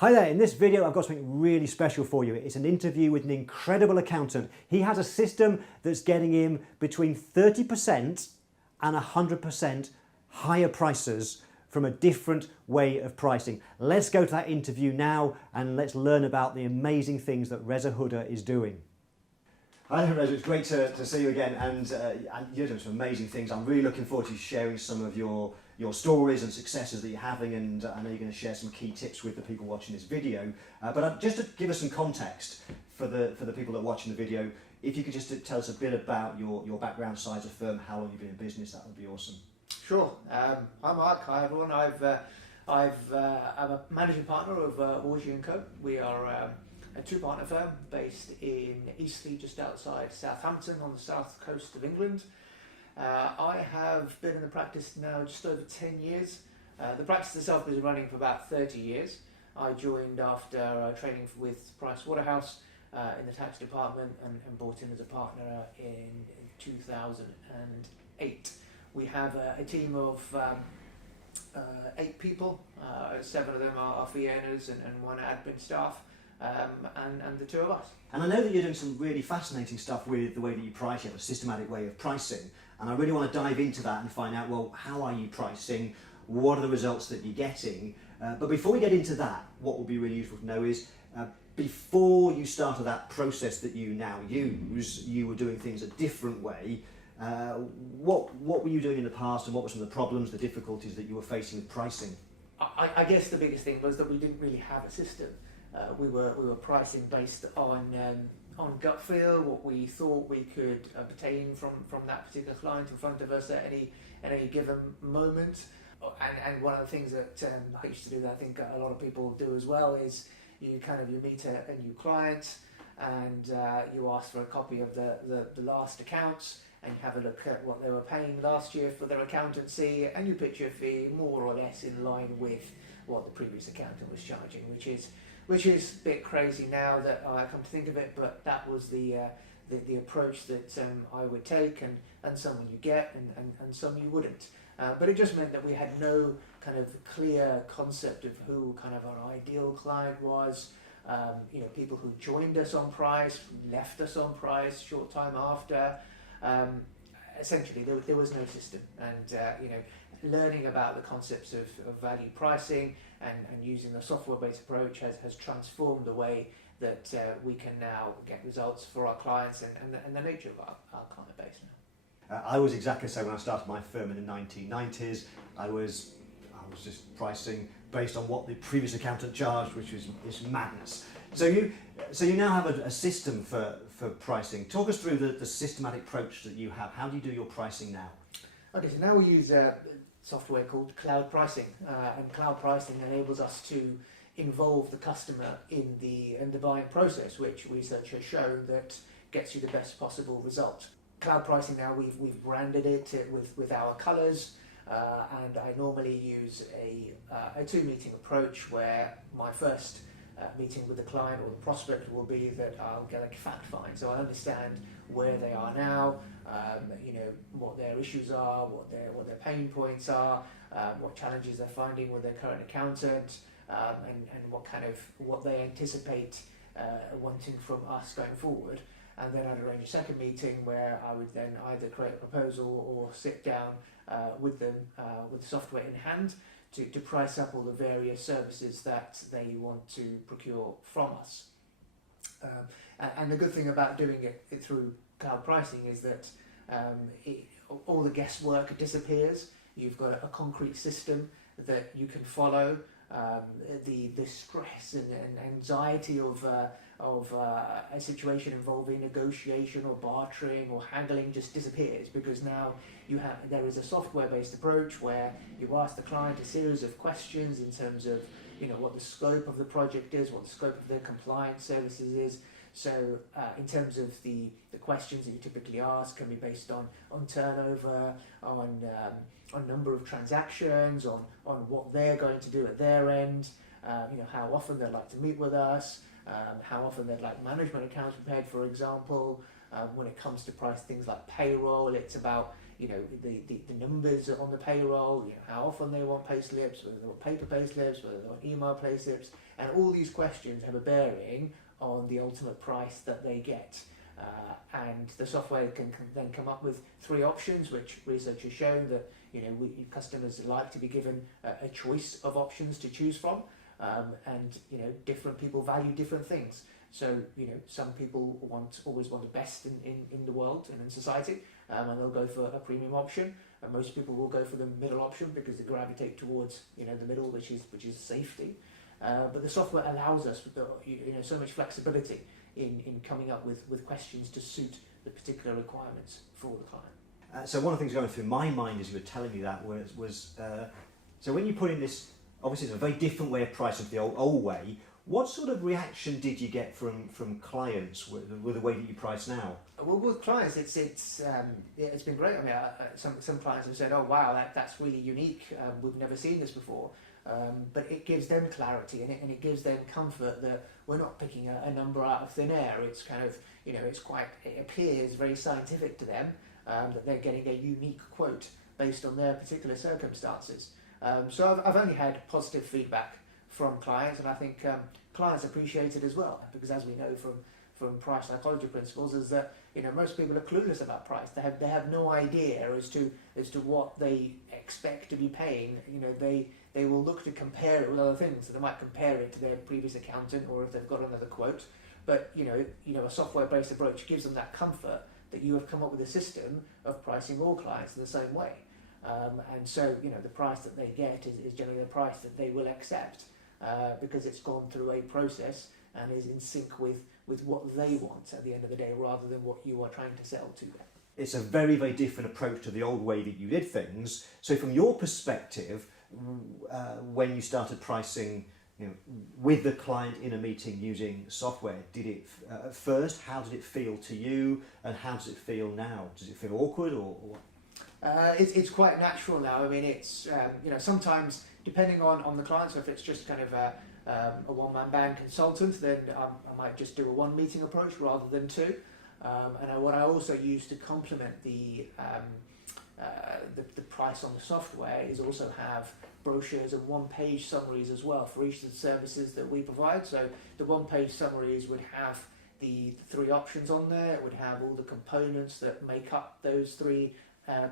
Hi there, in this video I've got something really special for you. It's an interview with an incredible accountant. He has a system that's getting him between 30% and 100% higher prices from a different way of pricing. Let's go to that interview now and let's learn about the amazing things that Reza Hooda is doing. Hi there, Reza, it's great to see you again, and you're doing some amazing things. I'm really looking forward to sharing some of your stories and successes that you're having, and I know you're going to share some key tips with the people watching this video. But just to give us some context for the people that are watching the video, if you could just tell us a bit about your background, size of firm, how long you've been in business, that would be awesome. Sure. Hi Mark, hi everyone. I'm a managing partner of Orgy & Co. We are a two-partner firm based in Eastleigh, just outside Southampton on the south coast of England. I have been in the practice now just over 10 years. The practice itself has been running for about 30 years. I joined after training with Price Waterhouse in the tax department and brought in as a partner in 2008. We have a team of 8 people, 7 of them are fee earners and 1 admin staff. And the 2 of us. And I know that you're doing some really fascinating stuff with the way that you price. You have a systematic way of pricing, and I really want to dive into that and find out, well, how are you pricing? What are the results that you're getting? But before we get into that, what would be really useful to know is, before you started that process that you now use, you were doing things a different way. What were you doing in the past, and what were some of the problems, the difficulties that you were facing with pricing? I guess the biggest thing was that we didn't really have a system. We were pricing based on gut feel, what we thought we could obtain from that particular client in front of us at any given moment. And one of the things that I used to do that I think a lot of people do as well is you meet a new client and you ask for a copy of the last accounts, and you have a look at what they were paying last year for their accountancy, and you pitch your fee more or less in line with what the previous accountant was charging, which is a bit crazy now that I come to think of it, but that was the approach that I would take, and some you get and some you wouldn't. But it just meant that we had no kind of clear concept of who kind of our ideal client was. People who joined us on price, left us on price short time after. Essentially, there was no system, and learning about the concepts of value pricing and using a software-based approach has transformed the way that we can now get results for our clients and the nature of our client base now. I was exactly the same when I started my firm in the 1990s. I was just pricing based on what the previous accountant charged, which is madness. So you now have a system for pricing. Talk us through the systematic approach that you have. How do you do your pricing now? Okay, so now we use software called cloud pricing, and cloud pricing enables us to involve the customer in the buying process, which research has shown that gets you the best possible result. Cloud pricing now, we've branded it with our colours, and I normally use a 2-meeting approach where my first meeting with the client or the prospect will be that I'll get a fact find, so I understand where they are now, what their issues are, what their pain points are, what challenges they're finding with their current accountant, and what they anticipate wanting from us going forward. And then I'd arrange a second meeting where I would then either create a proposal or sit down with them with the software in hand to price up all the various services that they want to procure from us. And the good thing about doing it through cloud pricing is that all the guesswork disappears. You've got a concrete system that you can follow. The stress and anxiety of a situation involving negotiation or bartering or haggling just disappears, because now there is a software-based approach where you ask the client a series of questions in terms of what the scope of the project is, what the scope of their compliance services is. So in terms of the questions that you typically ask can be based on turnover, on number of transactions, on what they're going to do at their end, how often they'd like to meet with us, how often they'd like management accounts prepared, for example. When it comes to price things like payroll, it's about the numbers on the payroll, how often they want pay slips, whether they want paper pay slips, whether they want email pay slips, And all these questions have a bearing on the ultimate price that they get. And the software can then come up with 3 options, which research has shown that customers like to be given a choice of options to choose from, and different people value different things. So some people always want the best in the world and in society, and they'll go for a premium option. And most people will go for the middle option because they gravitate towards the middle, which is safety. But the software allows us so much flexibility in coming up with questions to suit the particular requirements for the client. So one of the things going through my mind as you were telling me that was so when you put in this, obviously it's a very different way of pricing to the old way. What sort of reaction did you get from clients with the way that you price now? Well, with clients, it's been great. I mean, some clients have said, "Oh, wow, that's really unique. We've never seen this before." But it gives them clarity and it gives them comfort that we're not picking a number out of thin air. It's kind of it appears very scientific to them, that they're getting a unique quote based on their particular circumstances. So I've only had positive feedback from clients, and I think clients appreciate it as well, because as we know from price psychology principles is that most people are clueless about price. They have no idea as to what they expect to be paying. They will look to compare it with other things, so they might compare it to their previous accountant, or if they've got another quote. But a software-based approach gives them that comfort that you have come up with a system of pricing all clients in the same way. And so the price that they get is generally the price that they will accept, because it's gone through a process and is in sync with what they want at the end of the day, rather than what you are trying to sell to them. It's a very, very different approach to the old way that you did things. So from your perspective, when you started pricing with the client in a meeting using software, did it at first, how did it feel to you, and how does it feel now? Does it feel awkward or It's quite natural now. I mean, it's sometimes depending on the client. So if it's just kind of a one-man band consultant, then I might just do a 1 meeting approach rather than 2. And what I also use to complement the price on the software is also have brochures and 1-page summaries as well for each of the services that we provide. So the 1-page summaries would have the 3 options on there. It would have all the components that make up those 3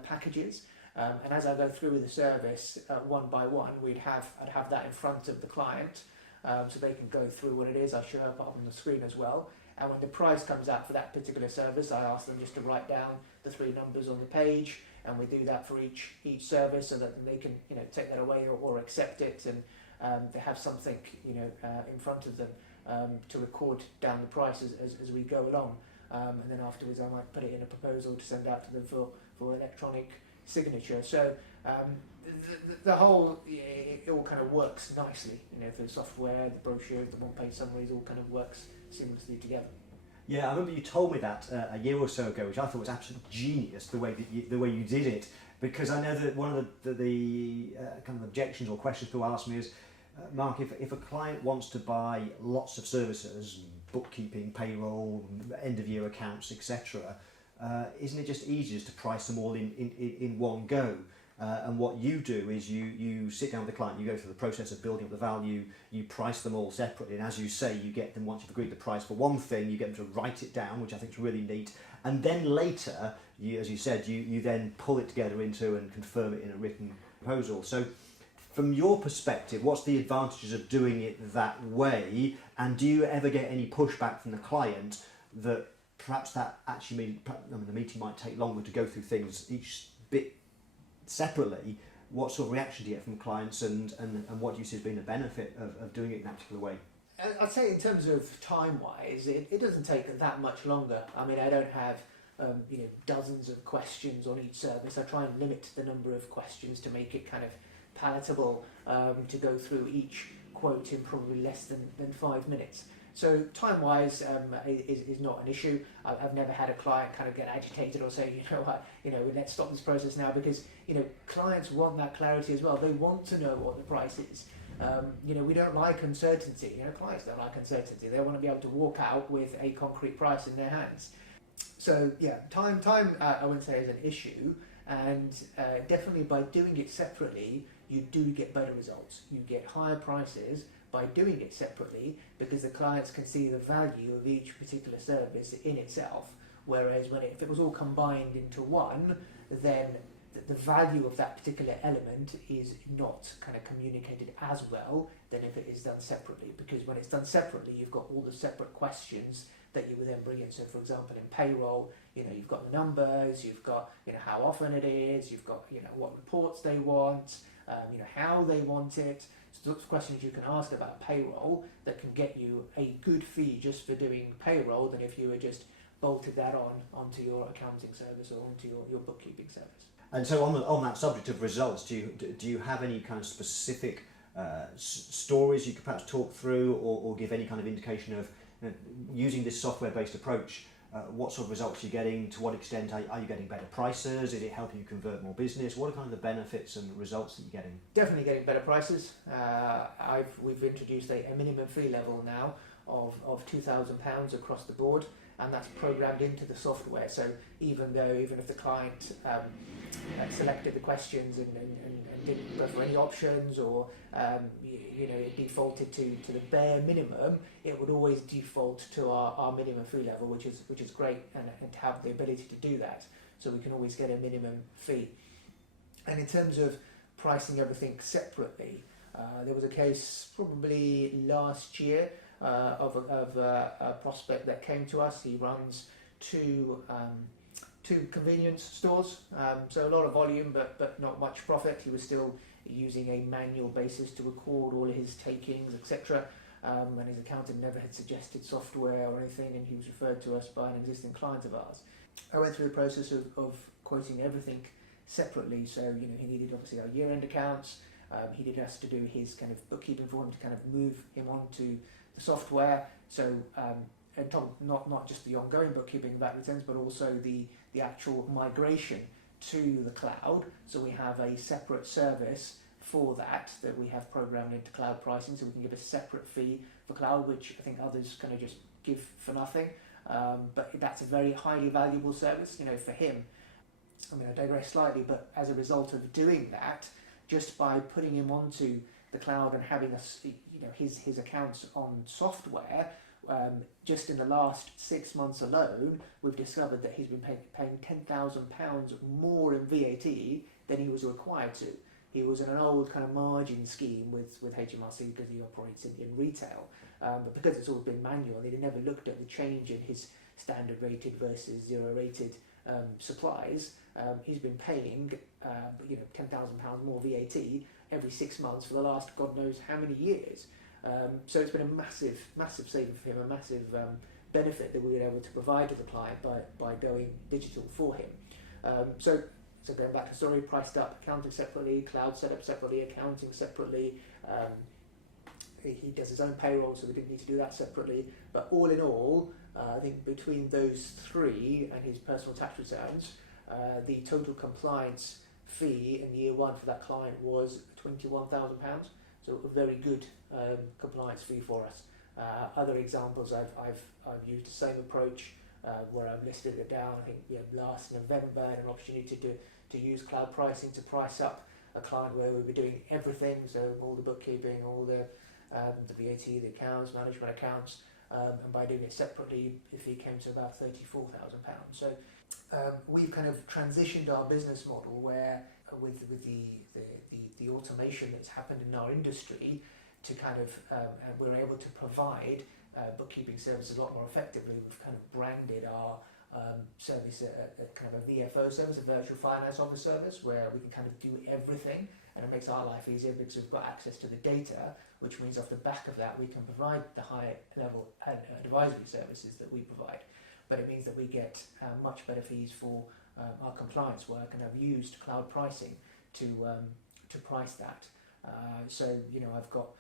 packages. And as I go through with the service one by one, I'd have that in front of the client, so they can go through what it is. I show up on the screen as well. And when the price comes out for that particular service, I ask them just to write down the 3 numbers on the page, and we do that for each service, so that they can take that away or accept it, and they have something in front of them to record down the price as we go along. And then afterwards, I might put it in a proposal to send out to them for electronic signature. So the whole, it all kind of works nicely. For the software, the brochure, the 1-page summaries, all kind of works seamlessly together. Yeah, I remember you told me that a year or so ago, which I thought was absolutely genius, the way you did it, because I know that one of the kind of objections or questions people ask me is, Mark, if a client wants to buy lots of services, bookkeeping, payroll, end of year accounts, etc., isn't it just easier to price them all in one go? And what you do is you sit down with the client, you go through the process of building up the value, you price them all separately, and as you say, you get them, once you've agreed the price for one thing, you get them to write it down, which I think is really neat, and then later, as you said, you then pull it together into and confirm it in a written proposal. So from your perspective, what's the advantages of doing it that way, and do you ever get any pushback from the client that perhaps that actually means the meeting might take longer to go through things each bit separately? What sort of reaction do you get from clients, and what do you see as being the benefit of doing it in that particular way? I'd say in terms of time-wise, it doesn't take that much longer. I mean, I don't have dozens of questions on each service. I try and limit the number of questions to make it kind of palatable, to go through each quote in probably less than 5 minutes. So time-wise is not an issue. I've never had a client kind of get agitated or say, let's stop this process now, because clients want that clarity as well. They want to know what the price is. We don't like uncertainty. Clients don't like uncertainty. They want to be able to walk out with a concrete price in their hands. So yeah, time I wouldn't say is an issue, and definitely by doing it separately, you do get better results. You get higher prices by doing it separately, because the clients can see the value of each particular service in itself. Whereas if it was all combined into one, then the value of that particular element is not kind of communicated as well than if it is done separately. Because when it's done separately, you've got all the separate questions that you would then bring in. So, for example, in payroll, you've got the numbers, you've got how often it is, you've got what reports they want, how they want it. So lots of questions you can ask about payroll that can get you a good fee just for doing payroll than if you were just bolted that onto your accounting service or onto your bookkeeping service. And so on that subject of results, do you have any kind of specific stories you could perhaps talk through, or give any kind of indication of using this software-based approach, what sort of results you're getting, to what extent are you getting better prices, is it helping you convert more business, what are kind of the benefits and results that you're getting? Definitely getting better prices. We've introduced a minimum fee level now of £2,000 across the board, and that's programmed into the software. So even if the client selected the questions and didn't go for any options, or it defaulted to the bare minimum, it would always default to our minimum fee level, which is great, and to have the ability to do that, so we can always get a minimum fee. And in terms of pricing everything separately, there was a case probably last year of a prospect that came to us. He runs two convenience stores, so a lot of volume but not much profit. He was still using a manual basis to record all his takings, etc. And his accountant never had suggested software or anything, and he was referred to us by an existing client of ours. I went through the process of quoting everything separately. So he needed obviously our year-end accounts. He needed us to do his kind of bookkeeping for him to kind of move him onto the software. So and not just the ongoing bookkeeping of VAT returns, but also the actual migration to the cloud. So we have a separate service for that we have programmed into cloud pricing, so we can give a separate fee for cloud, which I think others kind of just give for nothing. But that's a very highly valuable service, for him. I mean, I digress slightly, but as a result of doing that, just by putting him onto the cloud and having us, his accounts on software, just in the last 6 months alone, we've discovered that he's been paying £10,000 more in VAT than he was required to. He was in an old kind of margin scheme with HMRC because he operates in retail, but because it's all been manual, they'd never looked at the change in his standard rated versus zero rated supplies. He's been paying £10,000 more VAT every 6 months for the last God knows how many years. So it's been a massive saving for him, a massive benefit that we were able to provide to the client by going digital for him. So going back to the story, priced up, accounting separately, cloud set up separately, accounting separately. He does his own payroll, so we didn't need to do that separately. But all in all, I think between those three and his personal tax returns, the total compliance fee in year one for that client was £21,000. So a very good compliance fee for us. Other examples, I've used the same approach where I've listed it down. I think last November I had an opportunity to use cloud pricing to price up a client where we were doing everything, so all the bookkeeping, all the VAT, the accounts, management accounts, and by doing it separately, the fee came to about £34,000. So we've kind of transitioned our business model where, with the automation that's happened in our industry, to kind of we're able to provide bookkeeping services a lot more effectively. We've kind of branded our service a kind of a VFO service, a virtual finance office service, where we can kind of do everything, and it makes our life easier because we've got access to the data, which means off the back of that we can provide the high level advisory services that we provide. But it means that we get much better fees for our compliance work, and I've used cloud pricing to price that. So I've got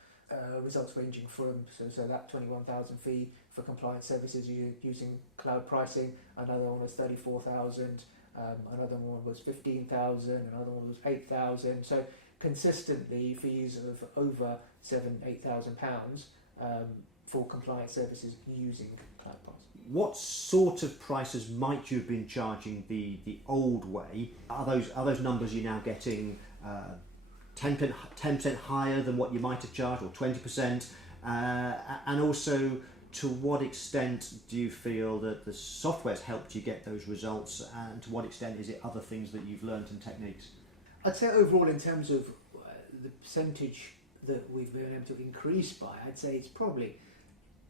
results ranging from so that 21,000 fee for compliance services using cloud pricing. Another one was 34,000. Another one was 15,000. Another one was 8,000. So consistently fees of over £8,000 for compliance services using cloud pricing. What sort of prices might you have been charging the old way? Are those numbers you're now getting 10% higher than what you might have charged, or 20%? And also, to what extent do you feel that the software's helped you get those results, and to what extent is it other things that you've learned and techniques? I'd say overall, in terms of the percentage that we've been able to increase by, I'd say it's probably,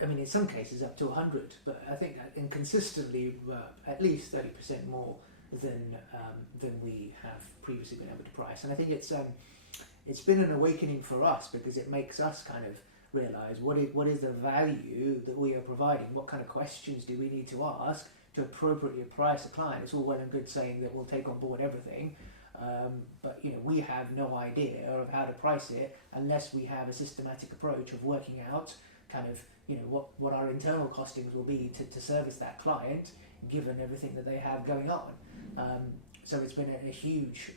I mean, in some cases up to 100, but I think consistently at least 30% more than we have previously been able to price. And I think it's been an awakening for us, because it makes us kind of realise what is the value that we are providing, what kind of questions do we need to ask to appropriately price a client. It's all well and good saying that we'll take on board everything, but we have no idea of how to price it unless we have a systematic approach of working out kind of what our internal costings will be to service that client, given everything that they have going on. So it's been a huge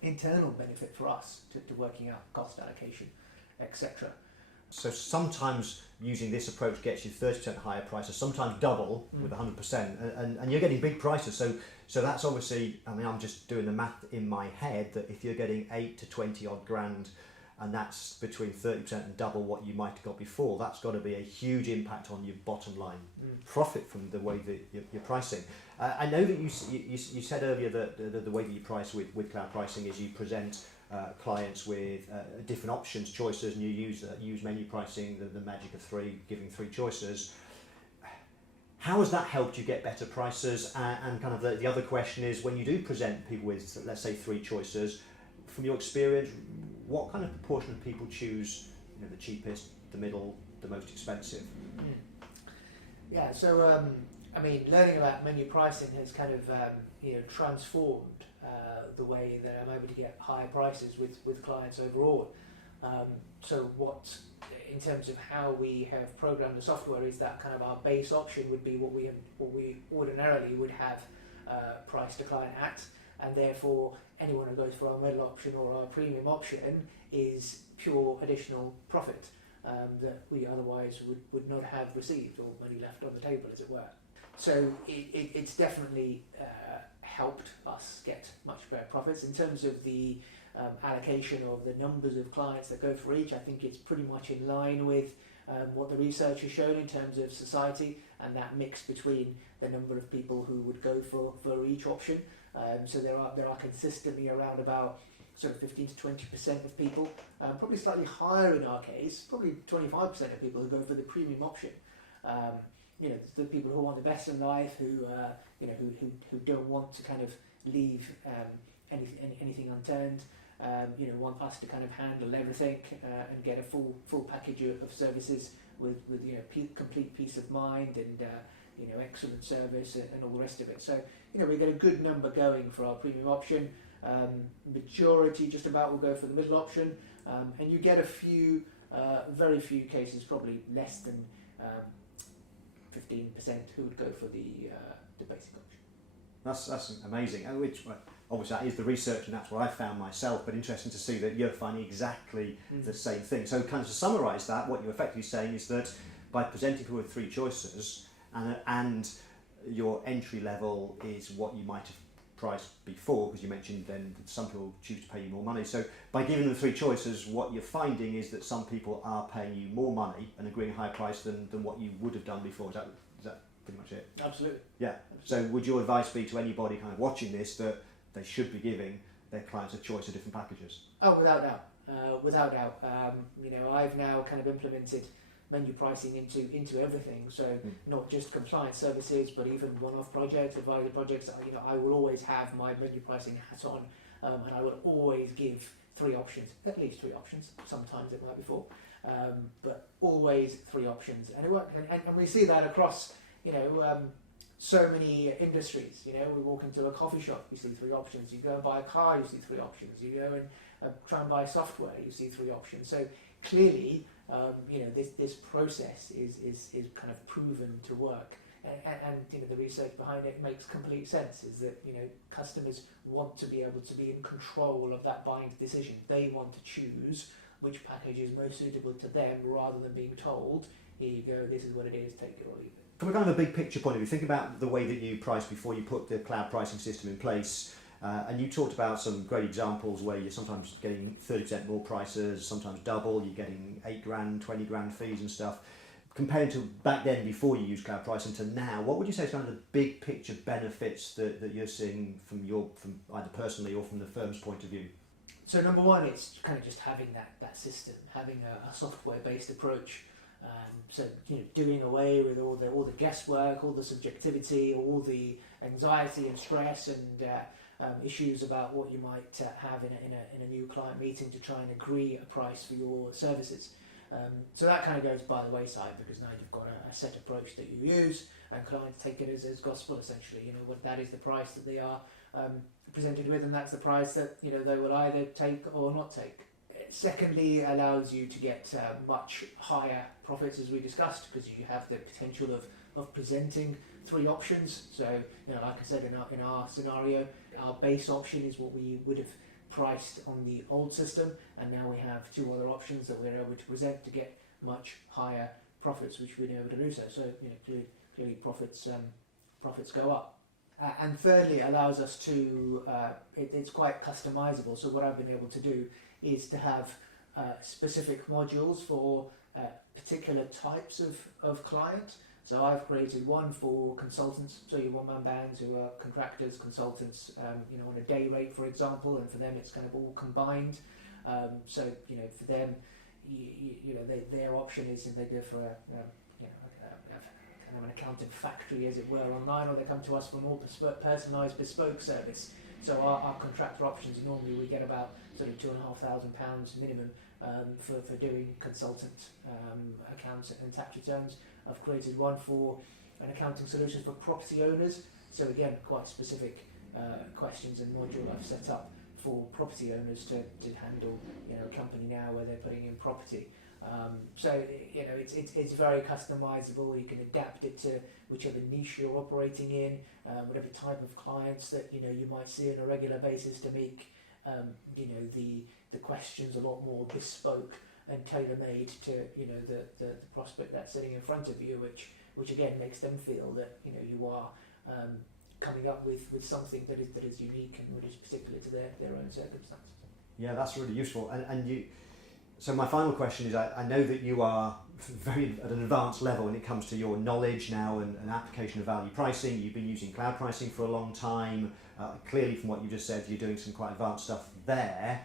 internal benefit for us to working out cost allocation, etc. So sometimes using this approach gets you 30% higher prices, sometimes double with 100%, and you're getting big prices. So that's obviously, I mean, I'm just doing the math in my head, that if you're getting 8 to 20 odd grand, and that's between 30% and double what you might have got before, that's got to be a huge impact on your bottom line profit from the way that you're pricing. I know that you said earlier that the way that you price with cloud pricing is you present clients with different options, choices, and you use menu pricing, the magic of three, giving three choices. How has that helped you get better prices? And kind of the other question is, when you do present people with, let's say, three choices, from your experience, what kind of proportion of people choose the cheapest, the middle, the most expensive? Yeah, so I mean, learning about menu pricing has kind of transformed the way that I'm able to get higher prices with clients overall. So what, in terms of how we have programmed the software, is that kind of our base option would be what we ordinarily would have priced a client at, and therefore anyone who goes for our middle option or our premium option is pure additional profit that we otherwise would not have received, or money left on the table, as it were. So it's definitely helped us get much better profits. In terms of the allocation of the numbers of clients that go for each, I think it's pretty much in line with what the research has shown in terms of society, and that mix between the number of people who would go for each option. So there are consistently around about sort of 15 to 20% of people, probably slightly higher in our case, probably 25% of people who go for the premium option. The people who want the best in life, who don't want to kind of leave anything unturned, want us to kind of handle everything and get a full package of services with complete peace of mind and excellent service and all the rest of it. So we get a good number going for our premium option. Majority just about will go for the middle option, and you get a few, very few cases, probably less than 15%, who would go for the basic option. That's amazing. Which obviously that is the research, and that's what I found myself. But interesting to see that you're finding exactly the same thing. So, kind of to summarise that, what you're effectively saying is that by presenting people with three choices, and your entry level is what you might have priced before, because you mentioned then that some people choose to pay you more money. So by giving them three choices, what you're finding is that some people are paying you more money and agreeing a higher price than what you would have done before. Is that pretty much it? Absolutely. Yeah. So would your advice be to anybody kind of watching this that they should be giving their clients a choice of different packages? Oh, without doubt. Without doubt. I've now kind of implemented menu pricing into everything, so not just compliance services, but even one-off projects, advisory projects. I will always have my menu pricing hat on, and I will always give three options, at least three options. Sometimes it might be four, but always three options, and it works. And we see that across so many industries. We walk into a coffee shop, you see three options. You go and buy a car, you see three options. You go and try and buy software, you see three options. So clearly, this process is kind of proven to work, and the research behind it makes complete sense. Is that customers want to be able to be in control of that buying decision. They want to choose which package is most suitable to them, rather than being told, here you go, this is what it is, take it or leave it. From a kind of a big picture point of view, think about the way that you priced before you put the cloud pricing system in place. And you talked about some great examples where you're sometimes getting 30% more prices, sometimes double, you're getting 8 grand, 20 grand fees and stuff. Compared to back then before you used cloud pricing to now, what would you say is kind of the big picture benefits that you're seeing from either personally or from the firm's point of view? So number one, it's kind of just having that system, having a software-based approach. So doing away with all the guesswork, all the subjectivity, all the anxiety and stress and issues about what you might have in a new client meeting to try and agree a price for your services. So that kind of goes by the wayside because now you've got a set approach that you use and clients take it as gospel essentially. What that is the price that they are presented with, and that's the price that they will either take or not take. Secondly, allows you to get much higher profits as we discussed because you have the potential of presenting 3 options. So like I said in our scenario, our base option is what we would have priced on the old system, and now we have 2 other options that we're able to present to get much higher profits, which we're able to do so. So clearly profits go up. And thirdly, allows us to it's quite customizable. So what I've been able to do is to have specific modules for particular types of client. So I've created one for consultants, so your one-man bands who are contractors, consultants, on a day rate, for example, and for them it's kind of all combined. So for them, their option is if they go for kind of an accounting factory, as it were, online, or they come to us for more personalised bespoke service. So our contractor options, normally we get about sort of £2,500 minimum for doing consultant accounts and tax returns. I've created one for an accounting solution for property owners. So again, quite specific questions and module I've set up for property owners to handle, a company now where they're putting in property. So it's very customizable. You can adapt it to whichever niche you're operating in, whatever type of clients that you might see on a regular basis to make the questions a lot more bespoke and tailor-made to the prospect that's sitting in front of you, which again makes them feel that you are coming up with something that is unique and what is particular to their own circumstances. Yeah, that's really useful. And you. So my final question is, I know that you are very at an advanced level when it comes to your knowledge now and application of value pricing. You've been using cloud pricing for a long time. Clearly, from what you just said, you're doing some quite advanced stuff there.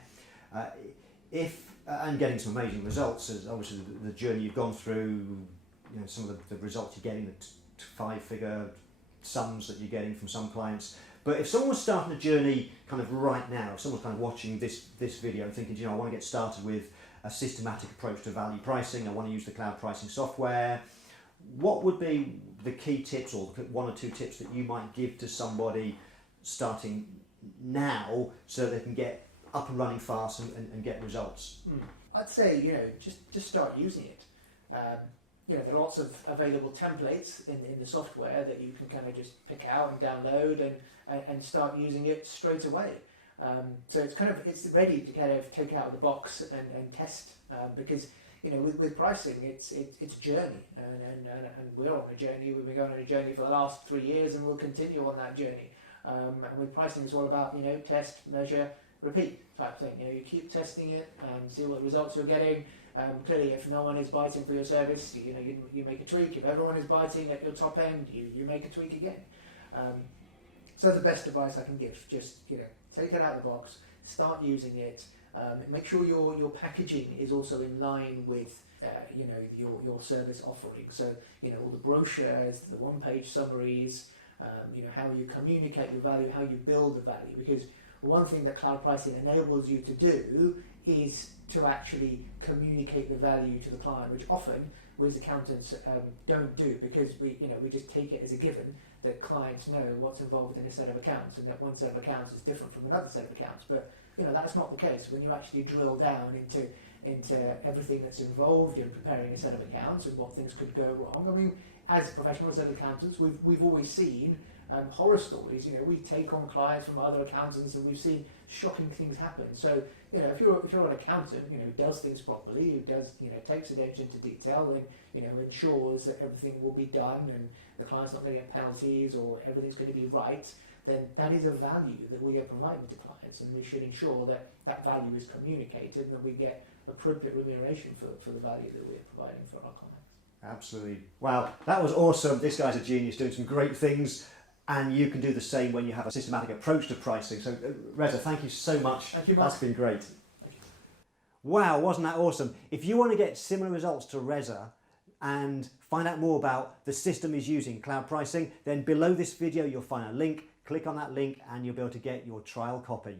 And getting some amazing results, as obviously the journey you've gone through, some of the results you're getting, the 5-figure sums that you're getting from some clients. But if someone was starting a journey kind of right now, if someone's kind of watching this video and thinking, I want to get started with a systematic approach to value pricing, I want to use the cloud pricing software, what would be the key tips or 1 or 2 tips that you might give to somebody starting now so they can get up and running fast and get results? I'd say, just start using it. There are lots of available templates in the software that you can kind of just pick out and download and start using it straight away. So it's ready to kind of take out of the box and test because with pricing it's a journey and we're on a journey. We've been going on a journey for the last 3 years and we'll continue on that journey. And with pricing it's all about test, measure, repeat type thing. You keep testing it and see what results you're getting. Clearly, if no one is biting for your service, you make a tweak. If everyone is biting at your top end, you make a tweak again. So the best advice I can give, just take it out of the box, start using it. Make sure your packaging is also in line with your service offering. So all the brochures, the one-page summaries, how you communicate your value, how you build the value. Because one thing that cloud pricing enables you to do is to actually communicate the value to the client, which often we as accountants don't do because we just take it as a given that clients know what's involved in a set of accounts and that one set of accounts is different from another set of accounts. But that's not the case when you actually drill down into everything that's involved in preparing a set of accounts and what things could go wrong. I mean, as professionals and accountants, we've always seen horror stories. We take on clients from other accountants and we've seen shocking things happen. So if you're an accountant who does things properly, who does takes attention to detail and ensures that everything will be done and the client's not going to get penalties or everything's going to be right, then that is a value that we are providing to clients, and we should ensure that that value is communicated and we get appropriate remuneration for the value that we're providing for our clients. Absolutely. Wow, that was awesome. This guy's a genius, doing some great things, and you can do the same when you have a systematic approach to pricing. So Reza, thank you so much. Thank you, Mark. That's been great. Thank you. Wow, wasn't that awesome? If you want to get similar results to Reza and find out more about the system he's using, cloud pricing, then below this video you'll find a link. Click on that link and you'll be able to get your trial copy.